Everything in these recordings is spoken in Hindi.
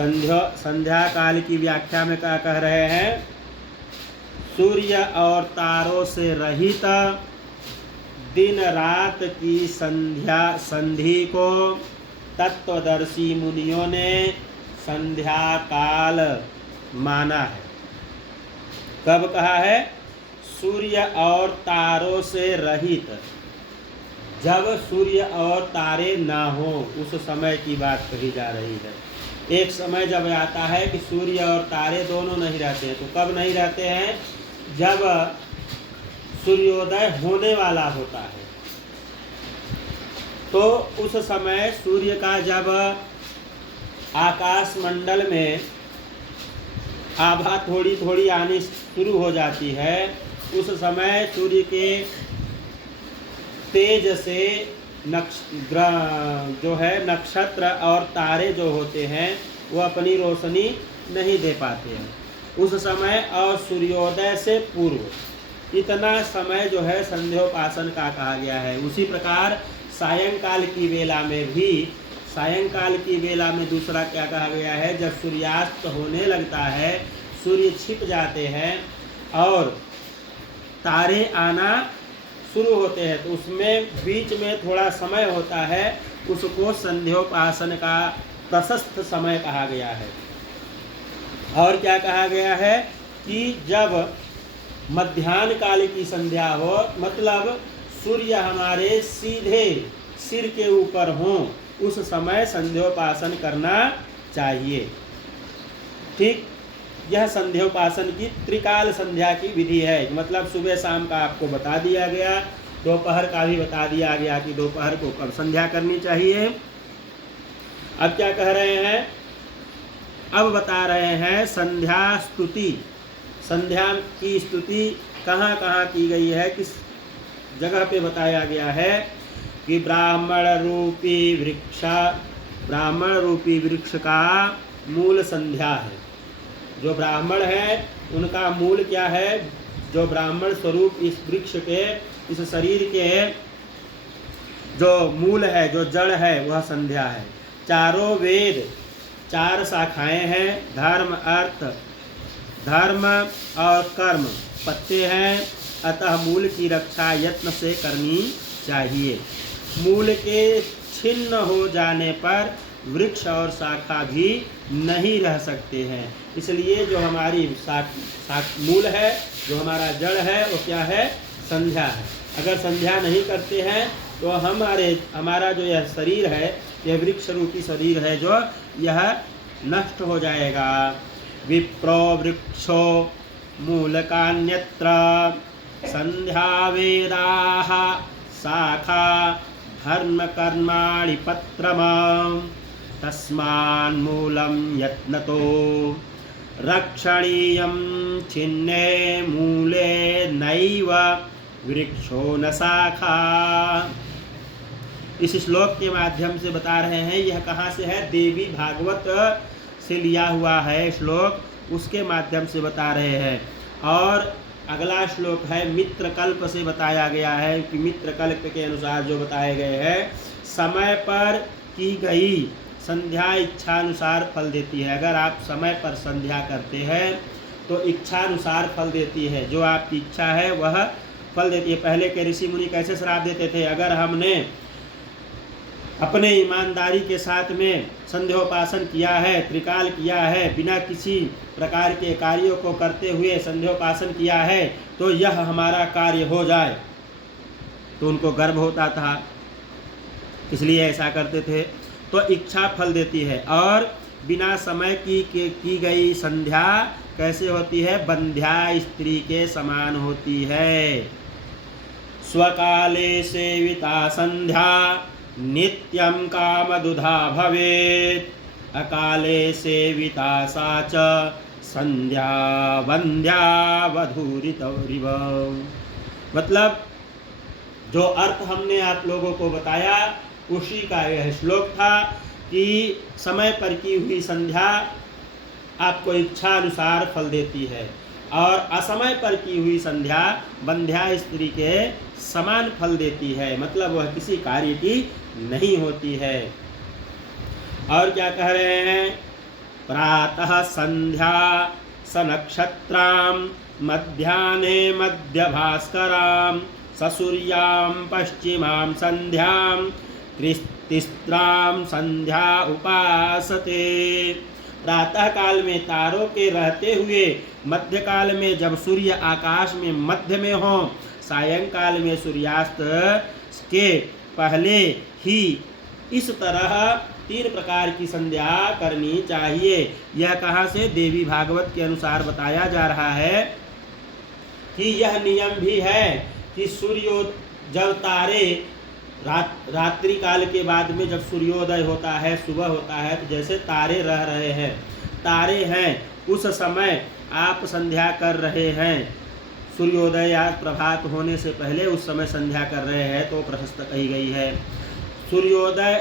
संध्या काल की व्याख्या में क्या कह रहे हैं? सूर्य और तारों से रहित दिन रात की संधि को तत्वदर्शी मुनियों ने संध्या काल माना है। कब कहा है? सूर्य और तारों से रहित, जब सूर्य और तारे ना हो उस समय की बात कही जा रही है। एक समय जब आता है कि सूर्य और तारे दोनों नहीं रहते हैं। तो कब नहीं रहते हैं? जब सूर्योदय होने वाला होता है। तो उस समय सूर्य का जब आकाश मंडल में आभा थोड़ी थोड़ी आनी शुरू हो जाती है, उस समय सूर्य के तेज से जो है नक्षत्र और तारे जो होते हैं वो अपनी रोशनी नहीं दे पाते हैं उस समय, और सूर्योदय से पूर्व इतना समय जो है संध्योपासन का कहा गया है। उसी प्रकार सायंकाल की वेला में भी, सायंकाल की वेला में दूसरा क्या कहा गया है? जब सूर्यास्त होने लगता है, सूर्य छिप जाते हैं और तारे आना शुरू होते हैं, तो उसमें बीच में थोड़ा समय होता है, उसको संध्योपासन का प्रशस्त समय कहा गया है। और क्या कहा गया है कि जब मध्याह्न काल की संध्या हो, मतलब सूर्य हमारे सीधे सिर के ऊपर हो, उस समय संध्योपासन करना चाहिए। ठीक, यह संध्योपासन की त्रिकाल संध्या की विधि है। मतलब सुबह शाम का आपको बता दिया गया, दोपहर का भी बता दिया गया कि दोपहर को कब संध्या करनी चाहिए। अब क्या कह रहे हैं? अब बता रहे हैं संध्या स्तुति। संध्या की स्तुति कहाँ कहाँ की गई है, किस जगह पे बताया गया है कि ब्राह्मण रूपी वृक्ष का मूल संध्या है। जो ब्राह्मण है उनका मूल क्या है? जो ब्राह्मण स्वरूप इस वृक्ष के, इस शरीर के जो मूल है, जो जड़ है, वह संध्या है। चारों वेद, 4 शाखाएं हैं, धर्म, अर्थ, धर्म और कर्म पत्ते हैं, अतः मूल की रक्षा यत्न से करनी चाहिए। मूल के छिन्न हो जाने पर वृक्ष और शाखा भी नहीं रह सकते हैं। इसलिए जो हमारी मूल है, जो हमारा जड़ है, वो क्या है? संध्या है। अगर संध्या नहीं करते हैं तो हमारा जो यह शरीर है, यह वृक्ष रूपी शरीर है, जो यह नष्ट हो जाएगा। विप्रो वृक्षो मूलकान्यत्र संध्या वेदाः शाखा धर्म कर्माणि पत्रमा तस्मान्मूलं यत्नतो रक्षणीयं छिन्ने मूले नैव वृक्षो न शाखा। इस श्लोक के माध्यम से बता रहे हैं, यह कहाँ से है? देवी भागवत से लिया हुआ है श्लोक, उसके माध्यम से बता रहे हैं। और अगला श्लोक है मित्रकल्प से बताया गया है कि मित्रकल्प के अनुसार जो बताए गए हैं, समय पर की गई संध्या इच्छानुसार फल देती है। अगर आप समय पर संध्या करते हैं तो इच्छानुसार फल देती है, जो आपकी इच्छा है वह फल देती है। पहले के ऋषि मुनि कैसे श्राप देते थे? अगर हमने अपने ईमानदारी के साथ में संध्योपासन किया है, त्रिकाल किया है, बिना किसी प्रकार के कार्यों को करते हुए संध्योपासन किया है, तो यह हमारा कार्य हो जाए, तो उनको गर्व होता था, इसलिए ऐसा करते थे। तो इच्छा फल देती है। और बिना समय की गई संध्या कैसे होती है? बंध्या स्त्री के समान होती है। स्वकाले सेविता संध्या नित्यं कामदुधा भवेत् अकाले सेविता सा च संध्या वंध्या वधूरितरिव। मतलब जो अर्थ हमने आप लोगों को बताया उसी का यह श्लोक था कि समय पर की हुई संध्या आपको इच्छा अनुसार फल देती है, और असमय पर की हुई संध्या बंध्या स्त्री के समान फल देती है, मतलब वह किसी कार्य की नहीं होती है। और क्या कह रहे हैं प्रातः संध्या सनक्षत्रां मध्याह्ने मध्यभास्करां ससूर्यां पश्चिमां संध्यां तिस्त्रां संध्या उपासते। प्रातः काल में तारों के रहते हुए, मध्य काल में जब सूर्य आकाश में मध्य में हो, सायंकाल में सूर्यास्त के पहले ही इस तरह 3 प्रकार की संध्या करनी चाहिए। यह कहाँ से? देवी भागवत के अनुसार बताया जा रहा है कि यह नियम भी है कि जब तारे रात्रि काल के बाद में जब सूर्योदय होता है, सुबह होता है, तो जैसे तारे रह रहे हैं, तारे हैं, उस समय आप संध्या कर रहे हैं, सूर्योदय या प्रभात होने से पहले उस समय संध्या कर रहे हैं तो प्रशस्त कही गई है।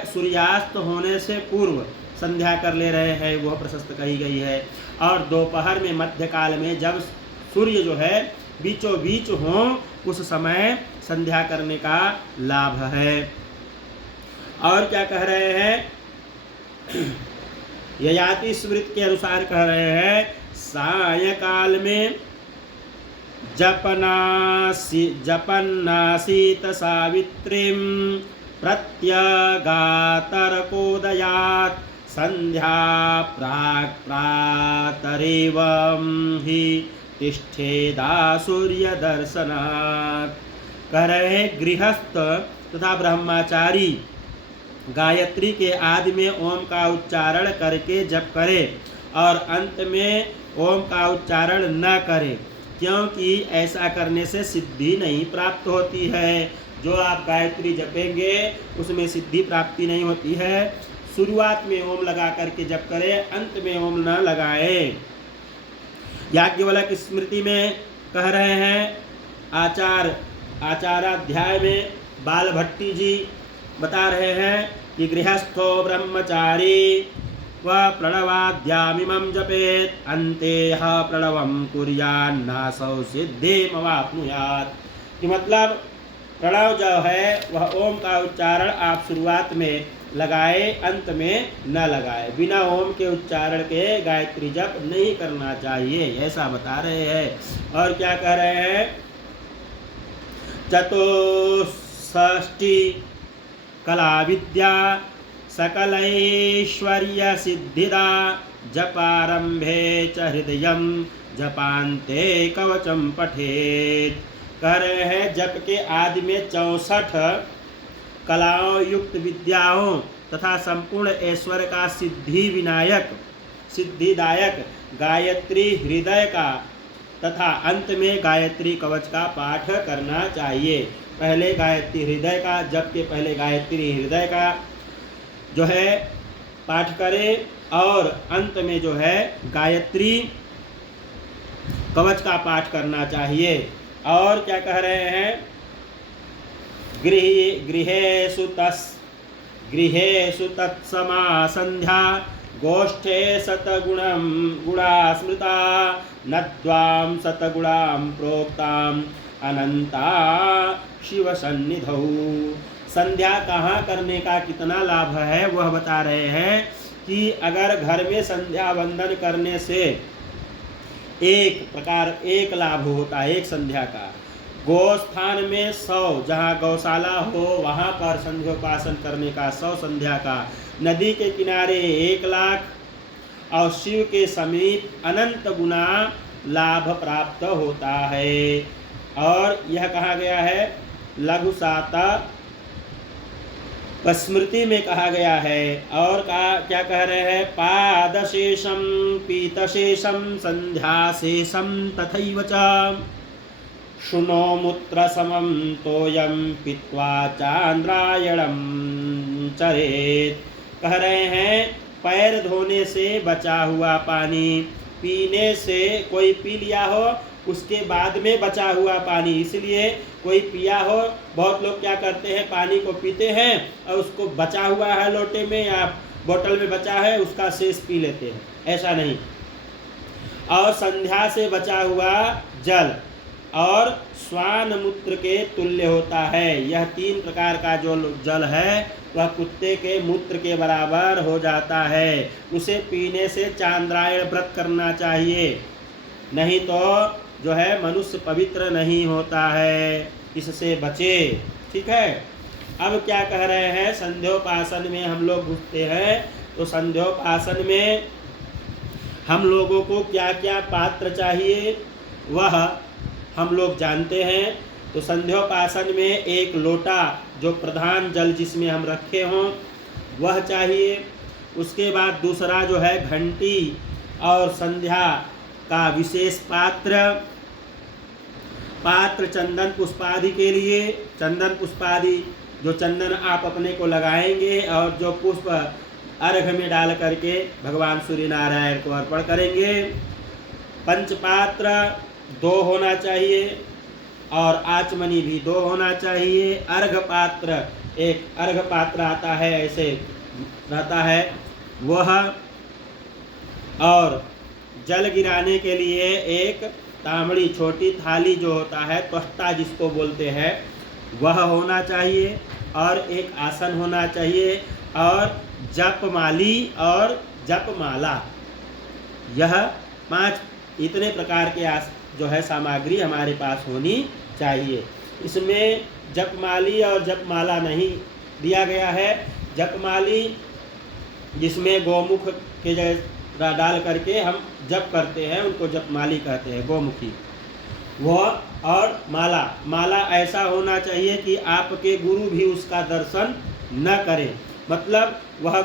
सूर्यास्त होने से पूर्व संध्या कर ले रहे हैं, वह प्रशस्त कही गई है। और दोपहर में मध्यकाल में जब सूर्य जो है बीचों बीच हो, उस समय संध्या करने का लाभ है। और क्या कह रहे हैं? ययाति स्मृति के अनुसार कह रहे हैं, सायंकाल में जपन्नासीत सावित्रीं प्रत्यगातरकोदयात् संध्या प्रातरेवं हि तिष्ठेदा सूर्य दर्शनात्। कह रहे हैं गृहस्थ तथा ब्रह्मचारी गायत्री के आदि में ओम का उच्चारण करके जप करे और अंत में ओम का उच्चारण न करे, क्योंकि ऐसा करने से सिद्धि नहीं प्राप्त होती है। जो आप गायत्री जपेंगे उसमें सिद्धि प्राप्ति नहीं होती है। शुरुआत में ओम लगा करके जप करें, अंत में ओम न लगाए। याज्ञवल्क्य स्मृति में कह रहे हैं, आचाराध्याय में बाल भट्टी जी बता रहे हैं कि गृहस्थो ब्रह्मचारी व प्रणवाद्यामिमं जपेत अन्ते ह प्रणवं कुर्यान्नासौ सिद्धिमवाप्नुयात्। कि मतलब प्रणव जो है वह ओम का उच्चारण आप शुरुआत में लगाए, अंत में न लगाए। बिना ओम के उच्चारण के गायत्री जप नहीं करना चाहिए, ऐसा बता रहे हैं। और क्या कह रहे हैं? चतुष्षष्टि कला विद्या सकलैश्वर्य सिद्धिदा जपारंभे च हृदयं जपान्ते कवचम पठेत। कह रहे हैं जप के आदि में 64 कलाओं युक्त विद्याओं तथा संपूर्ण ऐश्वर्य का सिद्धिदायक गायत्री हृदय का तथा अंत में गायत्री कवच का पाठ करना चाहिए। पहले गायत्री हृदय का, जप के पहले गायत्री हृदय का जो है पाठ करें और अंत में जो है गायत्री कवच का पाठ करना चाहिए। और क्या कह रहे हैं? गृहेषु तत्समा संध्या गोष्ठे गुणा स्मृता नद्वां सतगुणां प्रोक्तां अनंता शिव सन्निधौ। संध्या कहाँ करने का कितना लाभ है वह बता रहे हैं कि अगर घर में संध्या वंदन करने से एक लाभ होता है, एक संध्या का। गोस्थान में 100, जहाँ गौशाला हो वहाँ पर संध्योपासन करने का 100 संध्या का। नदी के किनारे 1 लाख और शिव के समीप अनंत गुना लाभ प्राप्त होता है। और यह कहा गया है लघु साता स्मृति में कहा गया है। और क्या कह रहे हैं? पादशेषम पीतशेषम संध्याशेषम तथैव च शुनो मूत्र समम तोयम पीत्वा चांद्रायणम चरेत। कह रहे हैं पैर धोने से बचा हुआ पानी, पीने से कोई पी लिया हो उसके बाद में बचा हुआ पानी, इसलिए कोई पिया हो, बहुत लोग क्या करते हैं पानी को पीते हैं और उसको बचा हुआ है लोटे में या बोतल में बचा है उसका शेष पी लेते हैं, ऐसा नहीं। और संध्या से बचा हुआ जल और स्वान मूत्र के तुल्य होता है। यह 3 प्रकार का जो जल है वह कुत्ते के मूत्र के बराबर हो जाता है। उसे पीने से चांद्रायण व्रत करना चाहिए, नहीं तो जो है मनुष्य पवित्र नहीं होता है। इससे बचे। ठीक है। अब क्या कह रहे हैं, संध्योपासन में हम लोग घुसते हैं। तो संध्योपासन में हम लोगों को क्या क्या पात्र चाहिए वह हम लोग जानते हैं। तो संध्योपासन में एक लोटा जो प्रधान जल जिसमें हम रखे हों वह चाहिए। उसके बाद दूसरा जो है घंटी और संध्या का विशेष पात्र चंदन पुष्पादि के लिए, चंदन पुष्पादि जो चंदन आप अपने को लगाएंगे और जो पुष्प अर्घ में डाल करके भगवान सूर्य नारायण को अर्पण करेंगे। पंचपात्र 2 होना चाहिए और आचमनी भी 2 होना चाहिए। अर्घ पात्र, एक अर्घ पात्र आता है ऐसे रहता है वह, और जल गिराने के लिए एक तांबड़ी छोटी थाली जो होता है त्वष्टा जिसको बोलते हैं वह होना चाहिए, और एक आसन होना चाहिए, और जपमाली और जपमाला। यह 5 इतने प्रकार के जो है सामग्री हमारे पास होनी चाहिए। इसमें जपमाली और जपमाला नहीं दिया गया है। जपमाली जिसमें गोमुख के जैसा डाल करके हम जप करते हैं उनको जपमाली कहते हैं, गोमुखी वह। और माला ऐसा होना चाहिए कि आपके गुरु भी उसका दर्शन न करें, मतलब वह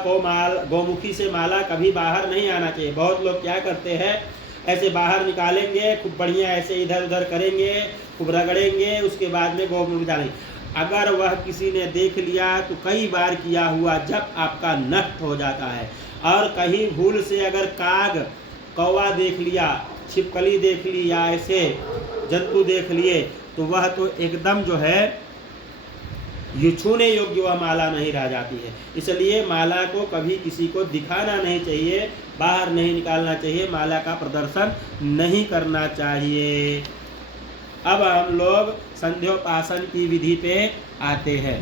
गोमुखी से माला कभी बाहर नहीं आना चाहिए। बहुत लोग क्या करते हैं, ऐसे बाहर निकालेंगे, खूब बढ़िया ऐसे इधर उधर करेंगे, खूब रगड़ेंगे, उसके बाद में गोमुख डालेंगे। अगर वह किसी ने देख लिया तो कई बार किया हुआ जप आपका नष्ट हो जाता है। और कहीं भूल से अगर काग कौवा देख लिया, छिपकली देख ली या ऐसे जंतु देख लिए तो वह तो एकदम जो है ये छूने योग्य वह माला नहीं रह जाती है। इसलिए माला को कभी किसी को दिखाना नहीं चाहिए, बाहर नहीं निकालना चाहिए, माला का प्रदर्शन नहीं करना चाहिए। अब हम लोग संध्योपासन की विधि पे आते हैं।